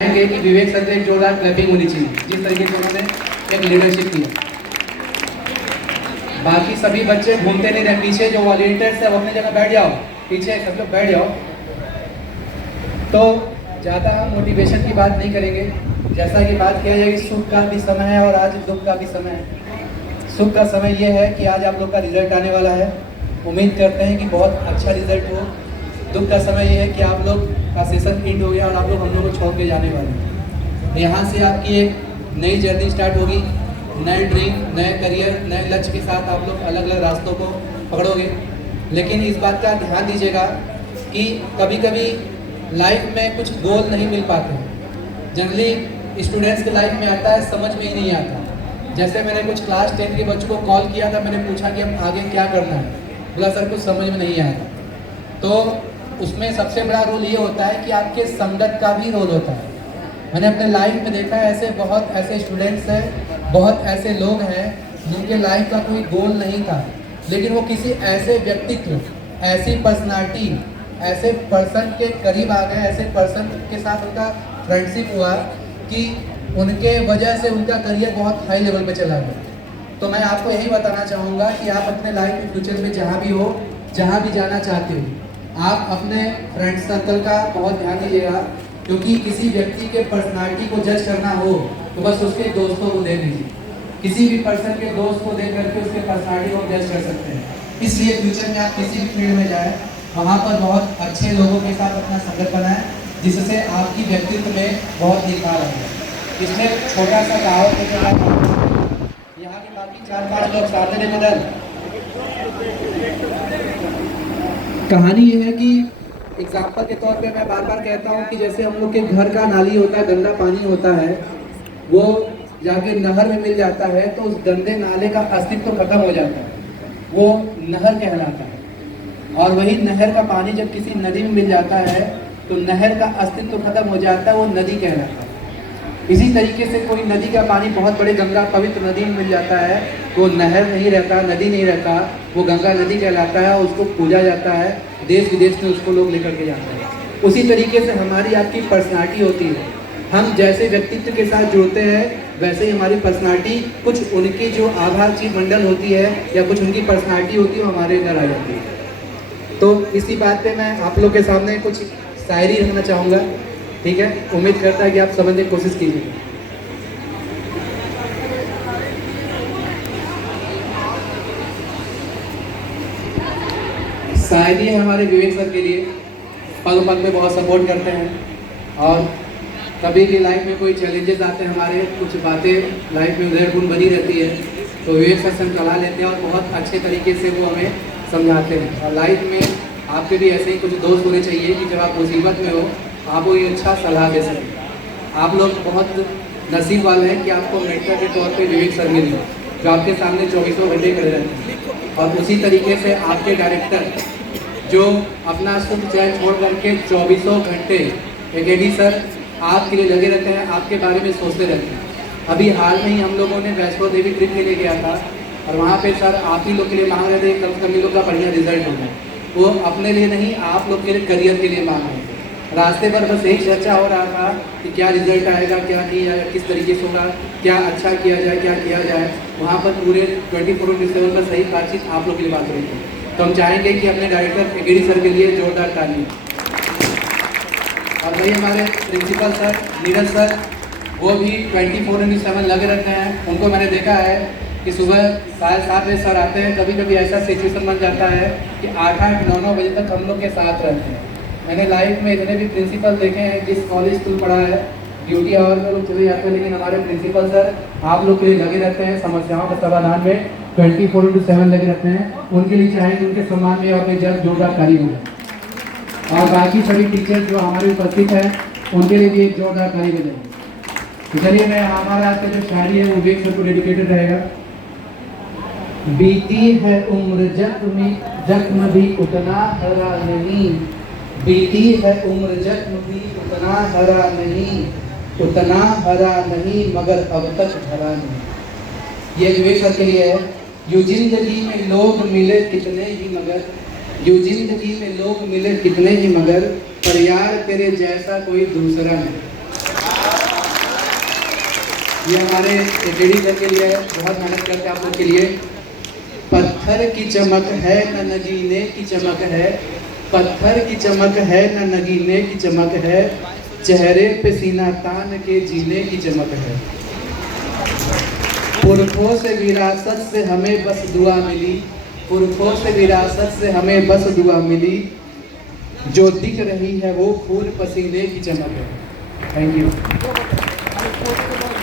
कि विवेक सर एक जोरदार क्लैपिंग होनी चाहिए जिस तरीके से उन्होंने एक लीडरशिप की। बाकी सभी बच्चे घूमते नहीं रहे, पीछे जो वॉलंटियर्स है वो अपनी जगह बैठ जाओ, पीछे सब लोग बैठ जाओ। तो ज़्यादा हम मोटिवेशन की बात नहीं करेंगे, जैसा कि बात किया जाए कि सुख का भी समय है और आज दुख का भी समय है। सुख का समय ये है कि आज आप लोग का रिजल्ट आने वाला है, उम्मीद करते हैं कि बहुत अच्छा रिजल्ट हो। दुख का समय ये है कि आप लोग का सेशन एंड हो गया और आप लोग हम लोग को छोड़ के जाने वाले हैं। यहाँ से आपकी एक नई जर्नी स्टार्ट होगी, नए ड्रीम, नए करियर, नए लक्ष्य के साथ आप लोग अलग अलग रास्तों को पकड़ोगे। लेकिन इस बात का ध्यान दीजिएगा कि कभी कभी लाइफ में कुछ गोल नहीं मिल पाते। जनरली स्टूडेंट्स के लाइफ में आता है, समझ में ही नहीं आता। जैसे मैंने कुछ क्लास 10 के बच्चों को कॉल किया था, मैंने पूछा कि अब आगे क्या करना है, बोला सर कुछ समझ में नहीं आया। तो उसमें सबसे बड़ा रोल ये होता है कि आपके संगत का भी रोल होता है। मैंने अपने लाइफ में देखा है ऐसे बहुत ऐसे स्टूडेंट्स हैं, बहुत ऐसे लोग हैं जिनके लाइफ का कोई गोल नहीं था, लेकिन वो किसी ऐसे व्यक्तित्व, ऐसी पर्सनालिटी, ऐसे पर्सन के करीब आ गए, ऐसे पर्सन के साथ उनका फ्रेंडशिप हुआ कि उनके वजह से उनका करियर बहुत हाई लेवल पे चला गया। तो मैं आपको यही बताना चाहूँगा कि आप अपने लाइफ में फ्यूचर में जहाँ भी हो, जहाँ भी जाना चाहते हो, आप अपने फ्रेंड सर्कल का बहुत ध्यान दीजिएगा, क्योंकि किसी व्यक्ति के पर्सनालिटी को जज करना हो तो बस उसके दोस्तों को देख लीजिए। किसी भी पर्सन के दोस्त को देख करके उसके पर्सनालिटी को जज कर सकते हैं। इसलिए फ्यूचर में आप किसी भी फील्ड में जाएं, वहाँ पर बहुत अच्छे लोगों के साथ अपना संगत बनाएं, जिससे आपकी व्यक्तित्व में बहुत निखार आएगा। इसमें छोटा सा गाँव के यहाँ के बाकी 4-5 लोग साथ में बदल। कहानी ये है कि एग्जाम्पल के तौर पे मैं बार बार कहता हूँ कि जैसे हम लोग के घर का नाली होता है, गंदा पानी होता है, वो जाके नहर में मिल जाता है तो उस गंदे नाले का अस्तित्व खत्म हो जाता है, वो नहर कहलाता है। और वही नहर का पानी जब किसी नदी में मिल जाता है तो नहर का अस्तित्व खत्म हो जाता है, वो नदी कहलाता है। इसी तरीके से कोई नदी का पानी बहुत बड़े गंगा पवित्र नदी में मिल जाता है, वो नहर नहीं रहता, नदी नहीं रहता, वो गंगा नदी कहलाता है, उसको पूजा जाता है, देश विदेश में उसको लोग लेकर के जाते हैं। उसी तरीके से हमारी आपकी पर्सनालिटी होती है, हम जैसे व्यक्तित्व के साथ जुड़ते हैं वैसे ही हमारी पर्सनालिटी, कुछ उनकी जो आभासी मंडल होती है या कुछ उनकी पर्सनालिटी होती है वो हमारे अंदर आ जाती है। तो इसी बात पे मैं आप लोग के सामने कुछ शायरी रखना चाहूँगा, ठीक है? उम्मीद करता है कि आप समझने की कोशिश कीजिए। शायरी है हमारे विवेक सर के लिए, पल पल में बहुत सपोर्ट करते हैं और कभी भी लाइफ में कोई चैलेंजेस आते हैं, हमारे कुछ बातें लाइफ में उधेड़बुन बनी रहती है तो विवेक सर से हम सलाह लेते हैं और बहुत अच्छे तरीके से वो हमें समझाते हैं। और लाइफ में आपके भी ऐसे ही कुछ दोस्त होने चाहिए कि जब आप मुसीबत में हो आपको ये अच्छा सलाह दे सकें। आप लोग बहुत नसीब वाले हैं कि आपको मेंटर के तौर पे विवेक सर मिले, जो आपके सामने 24 घंटे खड़े रहते हैं। और उसी तरीके से आपके डायरेक्टर जो अपना सुख चैन छोड़ करके 24 घंटे एकेडी सर आपके लिए लगे रहते हैं, आपके बारे में सोचते रहते हैं। अभी हाल में ही हम लोगों ने वैष्णो देवी ट्रिप के लिए गया था और वहाँ पे सर आप ही लोग के लिए मांग रहे थे कम से कम इन लोग का बढ़िया रिजल्ट होगा। वो अपने लिए नहीं, आप लोग के लिए करियर के लिए मांग रहे थे। रास्ते पर बस एक चर्चा हो रहा था कि क्या रिजल्ट आएगा, क्या नहीं आएगा, किस तरीके से होगा, क्या अच्छा किया जाए, क्या किया जाए। वहाँ पर पूरे 24/7 का सही बातचीत आप लोग के लिए बात रही थी। तो हम चाहेंगे कि अपने डायरेक्टर एकेडी सर के लिए जोरदार ताली। और वही हमारे प्रिंसिपल सर नीरज सर, वो भी 24/7 लगे रहते हैं। उनको मैंने देखा है कि सुबह 7:30 बजे सर आते हैं, कभी कभी ऐसा सिचुएशन बन जाता है कि 8-8, 9-9 बजे तक हम लोग के साथ रहते हैं। मैंने लाइफ में इतने भी प्रिंसिपल देखे हैं, जिस कॉलेज स्कूल पढ़ा है, ड्यूटी आवर में लोग चले जाते हैं, लेकिन हमारे प्रिंसिपल सर आप लोग के लिए लगे रहते हैं, समस्याओं के समाधान में 24/7 लगे रहते हैं। उनके लिए चाहेंगे उनके सम्मान में और जल्द जोरदार ताली हो। और बाकी सभी टीचर जो हमारे उपस्थित हैं उनके लिए भी एक जोरदार ताली बजाएंगे। तो चलिए मैं हमारा आज का जो शायरी है वो विवेक सर को डेडिकेटेड रहेगा। बीती है उम्र जख्म भी उतना हरा नहीं, बीती है उम्र जख्म भी उतना हरा नहीं, उतना हरा नहीं मगर अब तक भरा नहीं। ये विवेक सर के लिए है। यूं जिंदगी में लोग मिले कितने ही मगर, यूं जिंदगी में लोग मिले कितने ही मगर, पर यार तेरे जैसा कोई दूसरा नहीं। ये हमारे एकेडी सर के लिए है, बहुत मेहनत करते हैं आप लोग के लिए। पत्थर की चमक है न नगीने की चमक है, पत्थर की चमक है न नगीने की चमक है, चेहरे पे सीना तान के जीने की चमक है। पुरखों से विरासत से हमें बस दुआ मिली, पुरखों से विरासत से हमें बस दुआ मिली, जो दिख रही है वो खून पसीने की चमक है। Thank you.